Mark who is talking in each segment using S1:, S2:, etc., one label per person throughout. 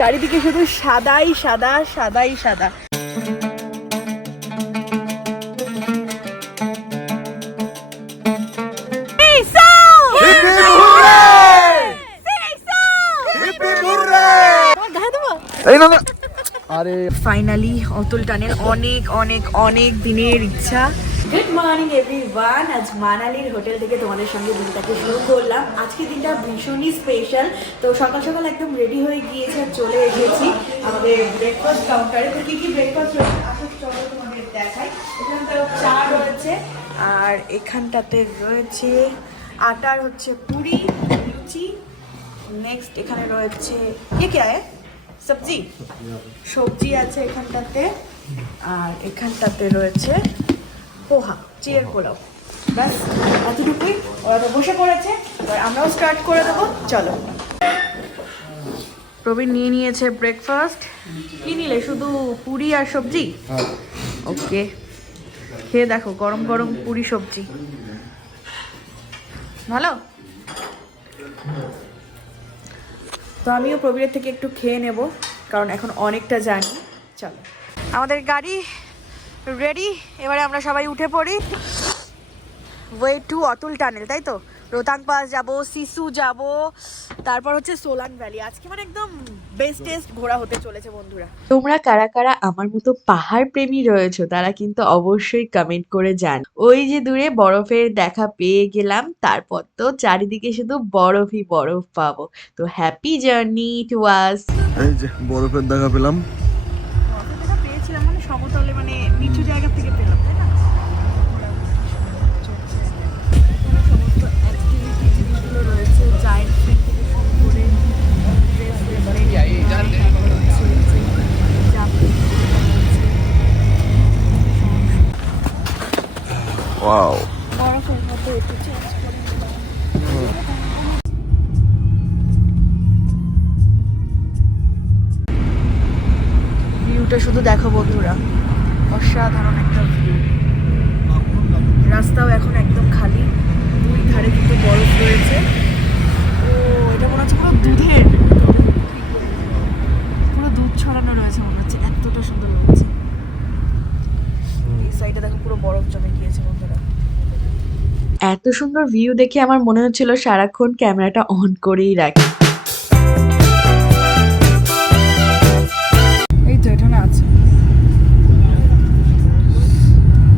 S1: চারিদিকে শুধু সাদাই সাদা সাদাই সাদা।
S2: আরে
S1: ফাইনালি অতুল টানেল অনেক অনেক অনেক দিনের ইচ্ছা। গুড মর্নিং এভরিওয়ান আজ মানালির হোটেল থেকে তোমাদের সঙ্গে দিনটাকে শুরু করলাম। আজকে দিনটা ভীষণই স্পেশাল তো সকাল সকাল একদম রেডি হয়ে গিয়েছে আর চলে এসেছি আমাদের ব্রেকফাস্ট কাউন্টারে তো কি কি ব্রেকফাস্ট রয়েছে? আসো, চলো তোমাদের দেখাই। এখানটা চা রয়েছে, আর এখানটাতে রয়েছে আটার হচ্ছে পুরি, লুচি। নেক্সট এখানে রয়েছে কে কে আয়? সবজি? সবজি আছে এখানটাতে। আর এখানটাতে রয়েছে পোহা চিয়ার পোলাও। ব্যাস এতটুকুই। ওরা তো বসে পড়েছে এবার আমরাও স্টার্ট করে দেবো। চলো। প্রবীণ নিয়ে নিয়েছে ব্রেকফাস্ট কি নিলে? শুধু পুরি আর সবজি? ওকে। খেয়ে দেখো গরম গরম পুরি সবজি। ভালো? তো আমিও প্রবীরের থেকে একটু খেয়ে নেব কারণ এখন অনেকটা জানি চলো। আমাদের গাড়ি রেডি এবারে আমরা সবাই উঠে পড়ি। ওয়ে টু অতুল টানেল তাই তো? রোতাং পাস যাব সিসু যাব। তারপর হচ্ছে সোলান ভ্যালি আজকে মানে একদম বেস্টেস্ট ঘোরা হতে চলেছে বন্ধুরা।
S3: তোমরা কারা কারা আমার মতো পাহাড় প্রেমী রয়েছো তারা কিন্তু অবশ্যই কমেন্ট করে যান ওই যে দূরে বরফের দেখা পেয়ে গেলাম তারপর তো চারিদিকে শুধু বরফই বরফ পাবো। তো হ্যাপি জার্নি টু আস
S2: এই যে বরফের দেখা পেলাম।
S1: পেয়েছিলাম মানে সমতলে মানে
S2: ওয়াও।
S1: ভিউটা শুধু দেখো বন্ধুরা। অসাধারণ একটা ভিউ রাস্তাও এখন একদম খালি। দুই ধারে কিন্তু বরফ রয়েছে। ও, এটা মনে হচ্ছে পুরো দুধের। পুরো দুধ ছড়ানো রয়েছে মনে হচ্ছে। এতটা সুন্দর লাগছে। এই সাইডে দেখো পুরো বরফ জমে গিয়েছে
S3: এত সুন্দর ভিউ দেখে আমার মনে হচ্ছিল সারাক্ষণ ক্যামেরাটা অন করেই রাখি।
S1: এই তো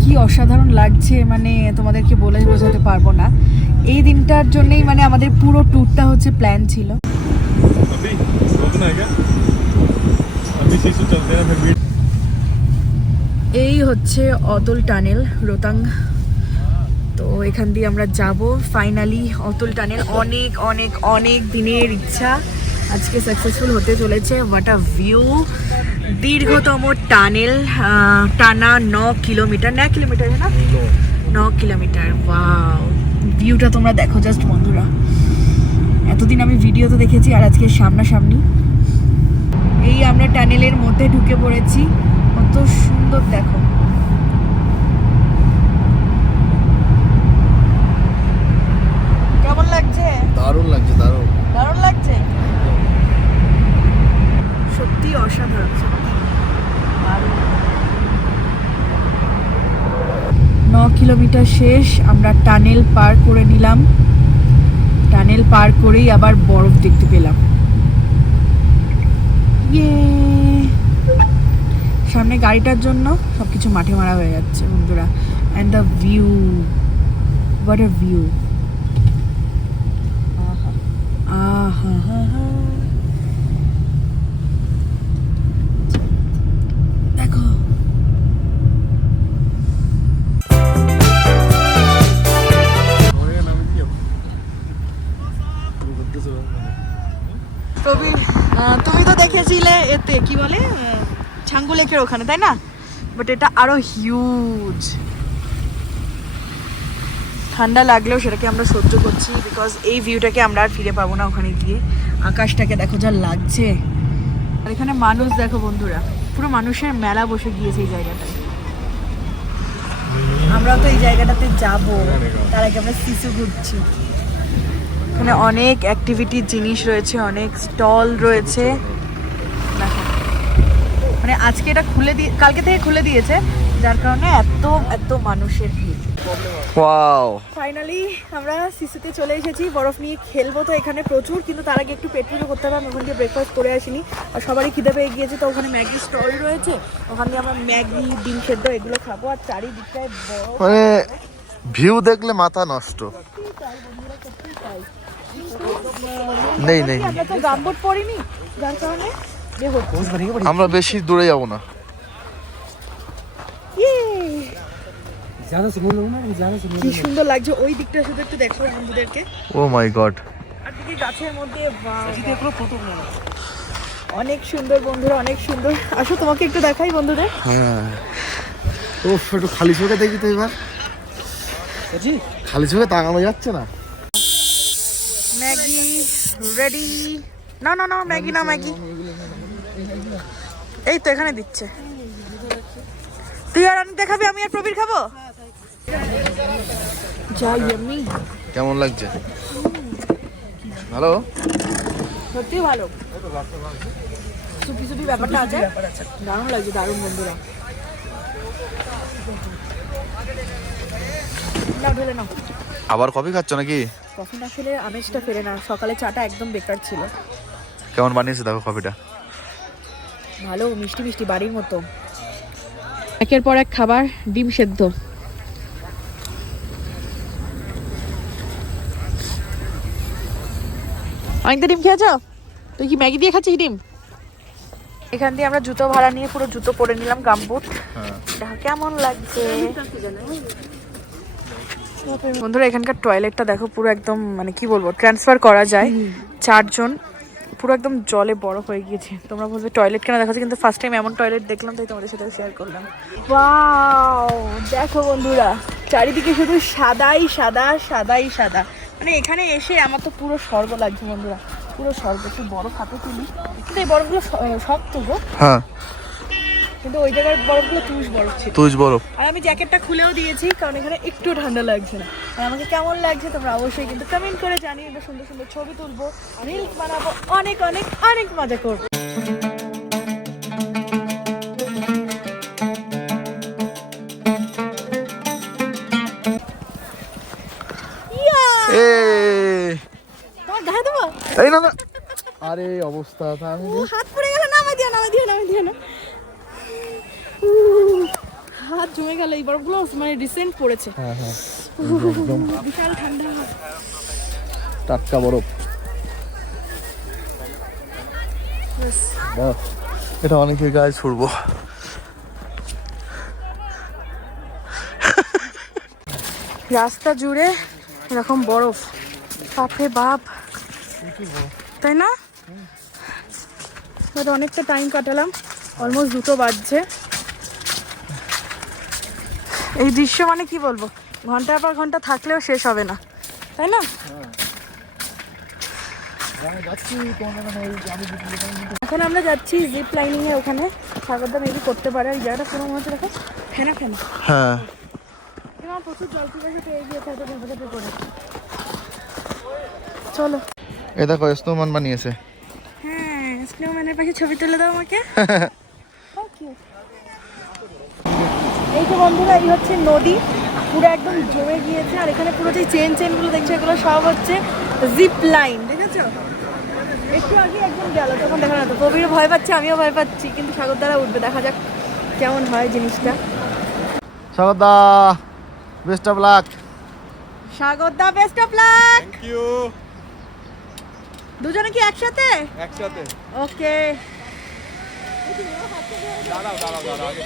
S1: কি অসাধারণ লাগছে মানে তোমাদেরকে বলে বোঝাতে পারব না। এই দিনটার জন্যই মানে আমাদের পুরো ট্যুরটা হচ্ছে প্ল্যান ছিল। এই হচ্ছে অতল টানেল রোতাং তো এখান দিয়ে আমরা যাব। ফাইনালি অতুল টানেল অনেক অনেক অনেক দিনের ইচ্ছা আজকে সাকসেসফুল হতে চলেছে। হোয়াট আ ভিউ দীর্ঘতম টানেল টানা ন কিলোমিটার ন কিলোমিটার না? ন কিলোমিটার ওয়াও ভিউটা তোমরা দেখো জাস্ট বন্ধুরা। এতদিন আমি ভিডিওতে দেখেছি আর আজকে সামনাসামনি। এই আমরা টানেলের মধ্যে ঢুকে পড়েছি। কত সুন্দর দেখো কেমন লাগছে
S2: দারুণ লাগছে দারুণ
S1: দারুণ লাগছে সত্যি ন কিলোমিটার শেষ, আমরা টানেল পার করে নিলাম। টানেল পার করেই আবার বরফ দেখতে পেলাম। ইয়ে! সামনে গাড়িটার জন্য সবকিছু মাঠে মারা হয়ে যাচ্ছে, বন্ধুরা। And the view what a view আহা হা এতে কি বলে ছাঙ্গু লেকের ওখানে, তাই না? বাট এটা আরও হিউজ ঠান্ডা লাগলেও সেটাকে আমরা সহ্য করছি বিকজ এই ভিউটাকে আমরা আর ফিরে পাবো না ওখানে গিয়ে। আকাশটাকে দেখো যা লাগছে। আর এখানে মানুষ দেখো বন্ধুরা, পুরো মানুষের মেলা বসে গিয়েছে এই জায়গাটায়। আমরা তো এই জায়গাটাতে যাব। তার আগে আমরা শিশু ঘুরছি। এখানে অনেক অ্যাক্টিভিটির জিনিস রয়েছে, অনেক স্টল রয়েছে। মানে আজকে এটা খুলে দিয়ে কালকে থেকে খুলে দিয়েছে যার কারণে এত এত মানুষের ভিড়।
S2: ওয়াও।
S1: ফাইনালি আমরা সিসিতে চলে এসেছি। বরফ নিয়ে খেলব তো এখানে প্রচুর কিন্তু তার আগে একটু পেট পুজো করতে হবে। আমি ওখান থেকে ব্রেকফাস্ট করে আসিনি। আর সবারই খিদে পেয়ে গিয়েছে তো ওখানে ম্যাগি স্টল রয়েছে। ওখান দিয়ে আমরা ম্যাগি ডিম সেদ্ধ এগুলো খাব আর চারিদিকটায়
S2: মানে ভিউ দেখলে মাথা নষ্ট। নেই নেই।
S1: আমরা তো গাম্বুট পরিনি যার কারণে
S2: আমরা বেশি দূরে যাব না।
S1: ইয়ে! কি সুন্দর লাগছে ওই দিকটা শুধু একটু দেখো বন্ধুদেরকে।
S2: ও মাই গড।
S1: আর দিকে গাছের মধ্যে অনেক সুন্দর বন্ধুরা অনেক সুন্দর। আসো তোমাকে একটু দেখাই বন্ধুদের।
S2: হ্যাঁ। ও একটু খালি চোখে দেখি তো এবার। খালি চোখে তাকানো যাচ্ছে না।
S1: ম্যাগি রেডি না না না ম্যাগি না ম্যাগি। এই তো এখানে দিচ্ছে। তুই আর আমি দেখাবি আমি আর প্রবীর খাব?
S2: কেমন লাগছে? ভালো?
S1: সত্যি ভালো। সুপি সুপি ব্যাপারটা আছে। দারুণ লাগছে দারুণ বন্ধুরা।
S2: আবার কফি খাচ্ছ নাকি?
S1: কফি না খেলে আমেজটা ফেরে না। সকালে চাটা একদম বেকার ছিল।
S2: কেমন বানিয়েছে দেখো কফিটা?
S1: ভালো মিষ্টি মিষ্টি বাড়ির মতো।
S3: একের পর এক খাবার ডিম সেদ্ধ। অনেকটা ডিম খেয়েছ? তুই কি ম্যাগি দিয়ে খাচ্ছিস ডিম?
S1: এখান দিয়ে আমরা জুতো ভাড়া নিয়ে পুরো জুতো পরে নিলাম গামবুট। দেখো কেমন লাগছে? বন্ধুরা এখানকার টয়লেটটা দেখো পুরো একদম মানে কি বলব ট্রান্সফার করা যায়। চারজন পুরো একদম জলে বড় হয়ে গিয়েছে। তোমরা বলবে টয়লেট কেন দেখাচ্ছে, কিন্তু ফার্স্ট টাইম এমন টয়লেট দেখলাম, তাই তোমাদের সাথে শেয়ার করলাম। দেখো বন্ধুরা, চারিদিকে শুধু সাদাই সাদা সাদাই সাদা। মানে এখানে এসে আমার তো পুরো স্বর্গ লাগছে বন্ধুরা। পুরো স্বর্গ একটু বড় হাতে তুলি। কিন্তু এই বরফগুলো শক্ত গো।
S2: হ্যাঁ।
S1: কিন্তু ওই জায়গার বরফগুলো তুষ বরফ ছিল।
S2: তুজ বরফ।
S1: আর আমি জ্যাকেটটা খুলেও দিয়েছি কারণ এখানে একটু ঠান্ডা লাগছে না। আর আমাকে কেমন লাগছে তোমরা অবশ্যই কিন্তু কমেন্ট করে জানিয়ে দেবে সুন্দর সুন্দর ছবি তুলবো রিলস বানাবো অনেক অনেক অনেক মজা করব।
S2: এই না না। আরে অবস্থা আমি
S1: হাত পড়ে গেল নামাই দিও নামাই দিও নামাই দিও না উহ, হাত জমে গেল এই বরফগুলো মানে রিসেন্ট পড়েছে।
S2: হ্যাঁ হ্যাঁ।
S1: বিশাল ঠান্ডা।
S2: টাটকা বরফ। এটা অনেকের গায়ে ছুড়বো।
S1: রাস্তা জুড়ে এরকম বরফ। বাপরে বাপ। তাই না? অনেকটা টাইম কাটালাম অলমোস্ট দুটো বাজছে। এই দৃশ্য মানে কি বলব? ঘণ্টার পর ঘণ্টা থাকলেও শেষ হবে না। তাই না? এখন আমরা যাচ্ছি জিপ লাইনিং এ ওখানে। সাগরদা মেবি করতে পারে। এই জায়গাটা পুরো মনে হচ্ছে দেখো ফেনা ফেনা।
S2: হ্যাঁ।
S1: এবার প্রচুর জল পিপাসা পেয়ে গিয়েছে এত টেম্পারেচার করে চলো।
S2: এ দেখো স্নোমান বানিয়েছে।
S1: হ্যাঁ স্নোম্যানের পাশে ছবি তুলে দাও আমাকে। You. এই যে বন্ধুরা এই হচ্ছে নদী। পুরো একদম জমে গিয়েছে আর এখানে পুরো যে চেন চেনগুলো দেখছ এগুলো সব হচ্ছে জিপ লাইন দেখেছ? একটু আগে একদম গেল তখন দেখা না তো কবিরও ভয় পাচ্ছে আমিও ভয় পাচ্ছি কিন্তু সাগর দ্বারা উঠবে দেখা যাক কেমন হয় জিনিসটা।
S2: Swagata best of luck
S1: Sagar the best of luck
S4: thank you
S1: দুজনে কি একসাথে?
S4: একসাথে।
S1: ওকে
S4: দাঁড়াও দাঁড়াও দাঁড়াও আগে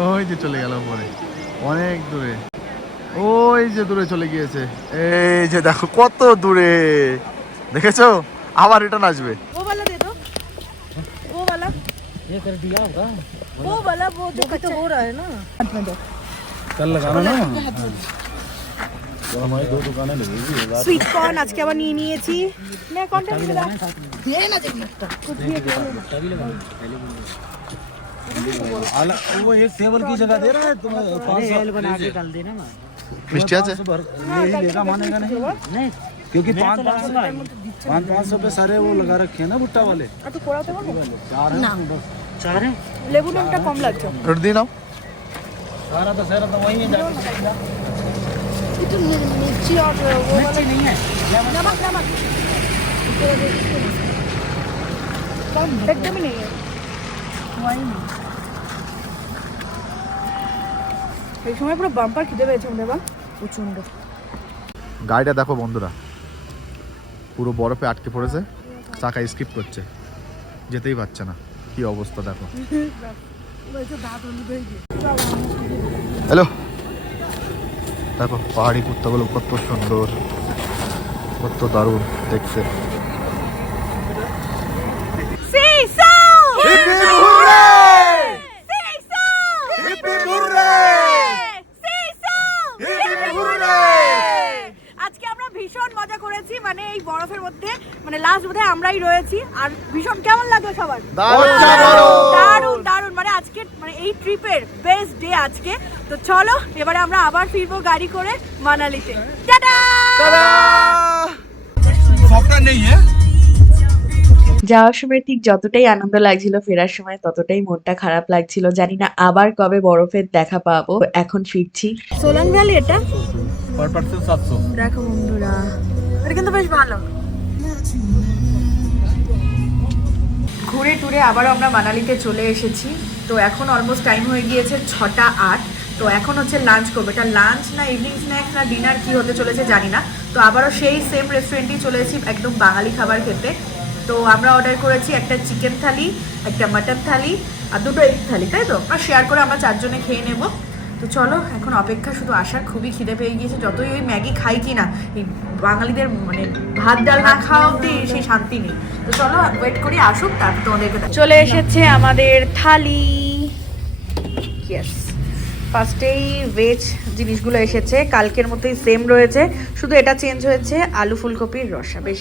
S2: ওই যে চলে গেল পরে অনেক দূরে ওই যে দূরে চলে গিয়েছে এই যে দেখো কত দূরে দেখেছো আবার রিটার্ন আসবে
S1: वो वाला दे दो वो वाला ये कर दिया होगा वो वाला वो जो कच्चा हो रहा है ना हाथ में दो
S4: चल लगाना ना हमारी दो दुकानें लगेगी एक आध
S1: সুইট কর্ন আজকে আবার নিয়ে নিয়েছি নে কর্নটা নিয়ে দাও দিয়ে না দেখি
S4: आला- वो एक टेबल की जगह दे रहा है तुम्हें पाँच सौ
S2: মিষ্টি
S4: मिस्टियाच से? क्योंकि पाँच पाँच सौ हाँ, तो पाँच पाँच सौ पे सारे वो लगा रखे हैं ना भुट्टा वाले।
S1: हाँ, तो तो
S4: चार हैं
S2: ना। सारा तो
S4: सारा तो वही है मिर्ची
S1: और वो मिर्ची नहीं है। मतलब? नमक नमक। मतलब? एकदम ही नहीं है। वही नहीं। এই সময় পুরো বাম্পার খিদে পেয়েছে আমাদের বা প্রচণ্ড
S2: গাড়িটা দেখো বন্ধুরা, পুরো বরফে আটকে পড়েছে, চাকা স্কিপ করছে, যেতেই পারছে না। কি অবস্থা দেখো। হ্যালো দেখো, পাহাড়ি কুত্তাগুলো কত সুন্দর, কত দারুণ দেখতে
S1: আজকে আমরা ভীষণ মজা করেছি মানে এই বরফের মধ্যে মানে লাস্ট বোধহয় আমরাই রয়েছি আর ভীষণ কেমন লাগল সবার? দারুণ দারুণ মানে আজকে মানে এই ট্রিপের বেস্ট ডে আজকে। তো চলো এবারে আমরা আবার ফিরবো গাড়ি করে মানালিতে।
S3: যাওয়ার সময় ঠিক যতটাই আনন্দ লাগছিল ফেরার সময় ততটাই মনটা খারাপ লাগছিল। জানি না আবার কবে বরফের দেখা পাবো এখন ফিরছি।
S1: সোলাং ভ্যালি এটা? দেখো বন্ধুরা এটা কিন্তু বেশ ভালো। ঘুরে টুরে আবারও আমরা মানালিতে চলে এসেছি। তো এখন অলমোস্ট টাইম হয়ে গিয়েছে ছটা আট। তো এখন হচ্ছে লাঞ্চ করব। এটা লাঞ্চ না ইভিনিং স্ন্যাক্স না ডিনার কি হতে চলেছে জানি না। তো আবারও সেই সেম রেস্টুরেন্টেই চলেছি একদম বাঙালি খাবার খেতে। তো আমরা অর্ডার করেছি একটা চিকেন থালি একটা মাটন থালি আর দুটো এগ থালি তাই তো? আর শেয়ার করে আমরা চারজনে খেয়ে নেব। তো চলো, এখন অপেক্ষা শুধু আসার খুবই খিদে পেয়ে গিয়েছে। যতই ওই ম্যাগি খাই কি না, এই বাঙালিদের মানে ভাত, ডাল না খাওয়া অব্দি সেই শান্তি নেই। তো চলো ওয়েট করি, আসুক, তারপর তোমাদেরকে চলে এসেছে আমাদের থালি। ইয়েস ফার্স্টেই ভেজ জিনিসগুলো এসেছে। কালকের মতোই সেম রয়েছে। শুধু এটা চেঞ্জ হয়েছে আলু ফুলকপির রসা। বেশ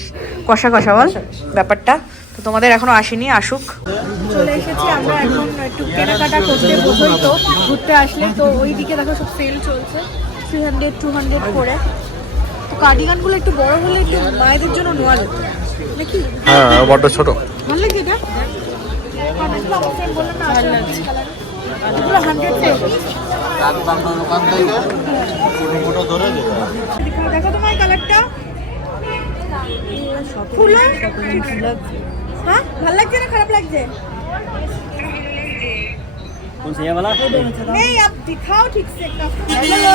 S1: কষা কষা বল ব্যাপারটা। তো তোমাদের এখনও আসেনি আসুক। চলে এসেছি আমরা এখন একটু কেনাকাটা করতে বোঝই তো ঘুরতে আসলে। তো ওই দিকে দেখো সব সেল চলছে থ্রি হান্ড্রেড টু হান্ড্রেড করে। তো কার্ডিগানগুলো একটু বড় হলে একটু মায়েদের জন্য নেওয়া যেত। নাকি?
S2: হ্যাঁ বড্ড ছোট।
S1: ভালো লাগছে এটা? আমার না এগুলো হান্ড্রেড দেখো তোমার কালারটা ফুল হ্যাঁ ভালো লাগছে না খারাপ লাগছে
S4: कौन सा ये वाला
S1: नहीं आप दिखाओ ठीक से हेलो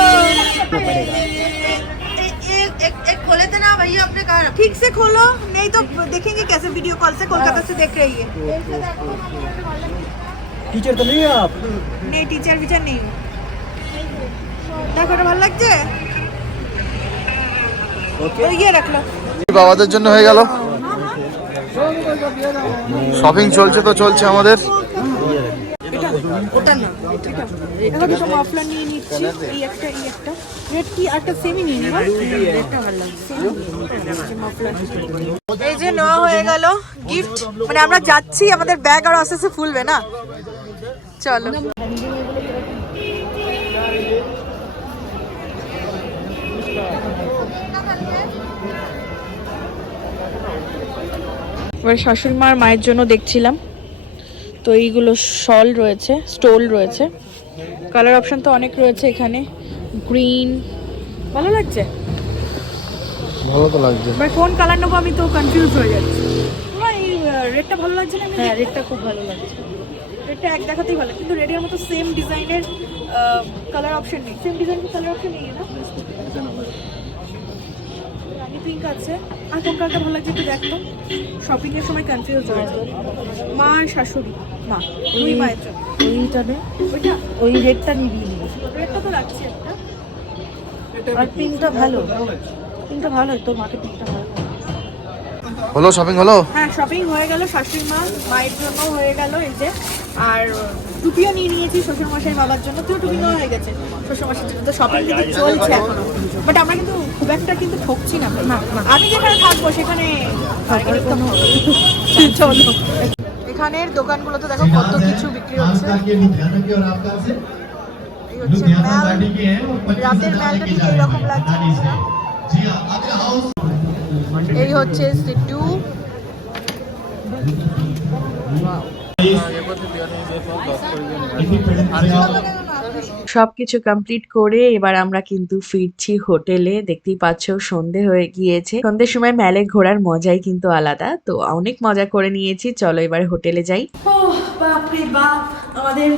S1: एक एक खोले थे ना भैया अपने कार ठीक से खोलो नहीं तो देखेंगे कैसे वीडियो कॉल से कोलकाता से देख रही है
S4: टीचर तो नहीं है आप
S1: नहीं टीचर विचर नहीं দেখো এটা ভালো লাগছে ওই গিয়ে রাখলো
S2: বাবাদের জন্য হয়ে গেল শপিং চলছে তো চলছে আমাদের
S1: ওটা না এটা দেখো দুটো মাফলার নিয়ে নিচ্ছি এই একটা এই একটা রেড কি একটা সেমই নিয়ে নিবা রেডটা ভালো লাগছে এই যে নেওয়া হয়ে গেল গিফট মানে আমরা যাচ্ছি আমাদের ব্যাগ আর আস্তে আস্তে ফুলবে না চলো। এবার শাশুড়ি মার মায়ের জন্য দেখছিলাম। তো এইগুলো শল রয়েছে স্টোল রয়েছে। কালার অপশন তো অনেক রয়েছে এখানে। গ্রিন ভালো লাগছে?
S2: ভালো তো লাগছে।
S1: এবার কোন কালার নেব আমি তো কনফিউজ হয়ে যাচ্ছি। তোমার এই রেডটা ভালো লাগছে না? হ্যাঁ রেডটা খুব ভালো লাগছে। রেডটা এক দেখাতেই ভালো কিন্তু রেডের মতো সেম ডিজাইনের কালার অপশন নেই। সেম ডিজাইনের কালার অপশন নেই না? রানী পিঙ্ক আছে। আর কোন কালারটা ভালো লাগছে একটু দেখো। শপিং এর সময় কনফিউজ হয়ে যায় মা আর শাশুড়ি। মা দুই মায়ের জন্য।
S5: ওইটা নে।
S1: ওইটা?
S5: ওই রেডটা নিবি।
S1: রেডটা তো লাগছে একটা।
S5: আর পিঙ্কটা ভালো। পিঙ্কটা ভালো তোর মাকে পিঙ্কটা ভালো
S2: হলো শপিং হলো?
S1: হ্যাঁ শপিং হয়ে গেল শাশুড়ি মা মায়ের জন্য হয়ে গেল এই যে। আর টুপিও নিয়ে নিয়েছি শ্বশুর মশাই বাবার জন্য। তো টুপি নেওয়া হয়ে গেছে। শ্বশুর মশাইয়ের জন্য তো শপিং কিন্তু চলছে এখনও বাট আমরা কিন্তু খুব একটা কিন্তু ঠকছি না। না আমি যেখানে থাকব সেখানে। চলো। এখানের দোকানগুলোতে দেখো কত কিছু বিক্রি হচ্ছে। এই হচ্ছে রাতের ম্যালটা ঠিক এইরকম লাগছে এই হচ্ছে সিটু।
S3: সবকিছু কমপ্লিট করে এবার আমরা কিন্তু ফিরছি হোটেলে। দেখতেই পাচ্ছ, সন্ধে হয়ে গিয়েছে। সন্ধ্যের সময় মেলে ঘোরার মজাই কিন্তু আলাদা। তো অনেক মজা করে নিয়েছি। চলো এবার হোটেলে যাই।
S1: বাপরে বাপ! আমাদের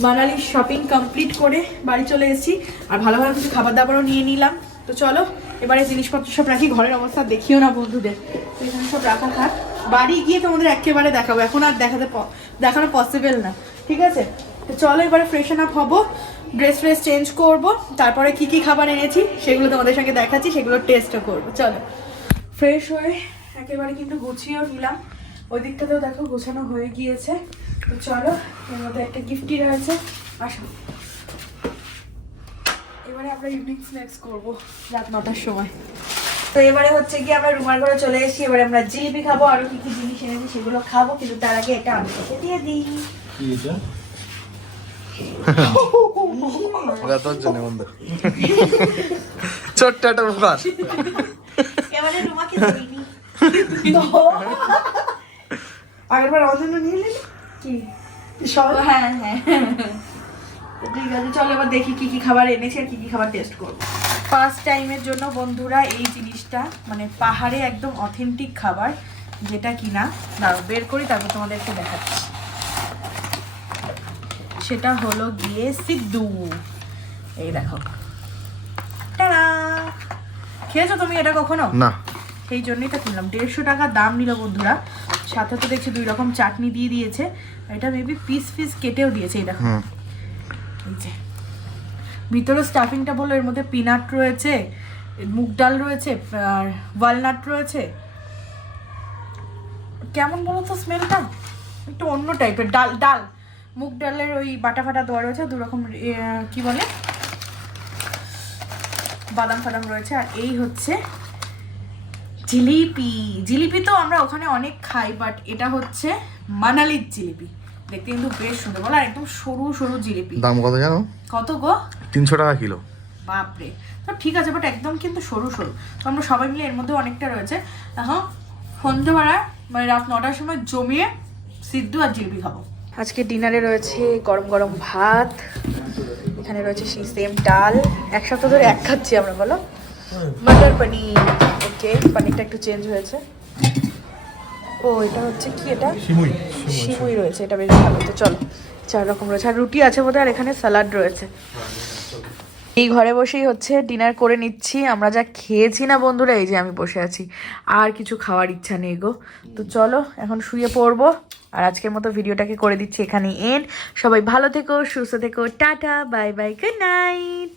S1: মানালির শপিং কমপ্লিট করে বাড়ি চলে এসেছি। আর ভালো ভালো কিছু খাবার দাবারও নিয়ে নিলাম। তো চলো, এবারে জিনিসপত্র সব রাখি। ঘরের অবস্থা দেখিও না বন্ধুদের। তো এখানে সব রাখা থাক বাড়ি গিয়ে তোমাদের একেবারে দেখাবো। এখন আর দেখাতে দেখানো পসিবল না। ঠিক আছে? তো চলো এবারে ফ্রেশন আপ হব ড্রেস ফ্রেস চেঞ্জ করব, তারপরে কি কি খাবার এনেছি সেগুলো তোমাদের সঙ্গে দেখাচ্ছি, সেগুলো টেস্টও করব। চলো। ফ্রেশ হয়ে একেবারে কিন্তু গুছিয়েও নিলাম। ওই দিকটাতেও দেখো গোছানো হয়ে গিয়েছে। তো চলো, এর মধ্যে একটা গিফটই রয়েছে। আসো। এবারে আমরা ইভিনিং স্ন্যাক্স করব রাত নটার সময়। তো এবারে হচ্ছে কি আমরা রুমার ঘরে চলে এসেছি। এবারে আমরা জিলিপি খাব আরও কি কি জিনিস এনেছি সেগুলো খাব কিন্তু তার আগে এটা আমি দিয়ে দিই।
S2: জন্য বন্ধু। ছোট্ট একটা ব্যাপার
S1: এবারে রুমাকে দিইনি আগেরবার আমার জন্য নিয়ে নিলি? কি? সব? হ্যাঁ হ্যাঁ। ঠিক আছে চলো এবার দেখি কি কি খাবার এনেছি আর কি কি খাবার টেস্ট করব। ফার্স্ট টাইমের জন্য বন্ধুরা এই জিনিসটা মানে পাহাড়ে একদম অথেন্টিক খাবার যেটা কিনা। দাঁড়ো বের করি তারপর তোমাদেরকে দেখাচ্ছি। সেটা হলো গিয়ে সিদ্ধু। এই দেখো। টাড়া খেয়েছো তুমি এটা কখনো?
S2: না।
S1: সেই জন্যই তো কিনলাম। দেড়শো টাকা দাম নিল বন্ধুরা। সাথে তো দেখছি দুই রকম চাটনি দিয়ে দিয়েছে। এটা মেবি পিস পিস কেটেও দিয়েছে এই দেখো। এই যে। ভিতরে স্টাফিংটা বলল এর মধ্যে পিনাট রয়েছে মুগ ডাল রয়েছে আর ওয়ালনাট রয়েছে। কেমন বলো তো স্মেলটা একটু অন্য টাইপের ডাল ডাল। মুগ ডালের ওই বাটা ফাটা দেওয়া রয়েছে দু রকম কি বলে? বাদাম ফাদাম রয়েছে আর এই হচ্ছে জিলিপি। জিলিপি তো আমরা ওখানে অনেক খাই বাট এটা হচ্ছে মানালির জিলিপি। দেখতে কিন্তু বেশ সুন্দর বলো আর একদম সরু সরু জিলিপি।
S2: দাম কত জানো?
S1: কত গো?
S2: তিনশো টাকা কিলো।
S1: বাপরে। তো ঠিক আছে বাট একদম কিন্তু সরু সরু। তো আমরা সবাই মিলে এর মধ্যে অনেকটা রয়েছে। এখন সন্ধ্যেবেলা মানে রাত নটার সময় জমিয়ে সিদ্ধ আর জিলবি খাব। আজকে ডিনারে রয়েছে গরম গরম ভাত এখানে রয়েছে সেই সেম ডাল। এক সপ্তাহ ধরে এক খাচ্ছি আমরা বলো? মটর পনির। ওকে পনিরটা একটু চেঞ্জ হয়েছে। ও এটা হচ্ছে কি এটা?
S2: শিমুই
S1: রয়েছে এটা বেশ ভালো। তো চলো চার রকম রয়েছে। আর রুটি আছে বোধহয় আর এখানে স্যালাড রয়েছে। এই ঘরে বসেই হচ্ছে ডিনার করে নিচ্ছি। আমরা যা খেয়েছি না বন্ধুরা, এই যে আমি বসে আছি। আর কিছু খাওয়ার ইচ্ছা নেই গো। তো চলো, এখন শুয়ে পড়ব। আর আজকের মতো ভিডিওটাকে করে দিচ্ছি এখানে এন সবাই ভালো থেকো, সুস্থ থেকো, tata bye bye good night